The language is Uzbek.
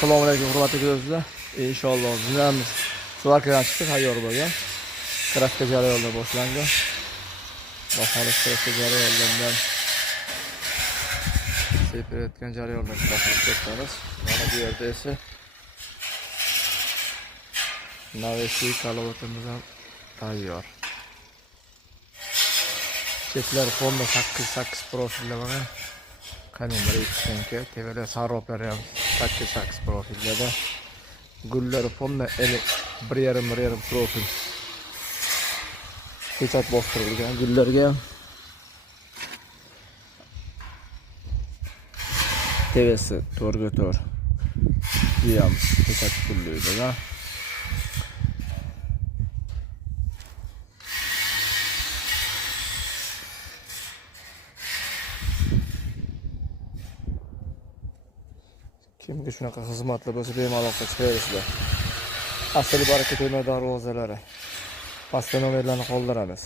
Assalomu alaykum hurmatli ko'ruvchilar. Inshaalloh bizamiz suvarkadan chiqib tayyor bo'lgan. Kraska jarayonlari boshlangan. Baholi kraska jarayonlaridan sepayotgan jarayonlarni boshlab ketamiz. Mana bu yerda esa navesi kalovatimiz ham tayyor. Chetlar fonda 8 profillar Kanimlar ikkinchi, tevalar sarroqlar ham 8 profillarda. Gullar fonda 1,5 profil. Pechat bostirilgan gullarga tevasi to'rga to'r. Bu ham pechat gullarida. Kimga shunaqa xizmatlar bo'lsa bemalol chiqaverasizlar. Asl baraka to'yma darvozalari. Pastda nomerlarni qoldiramiz.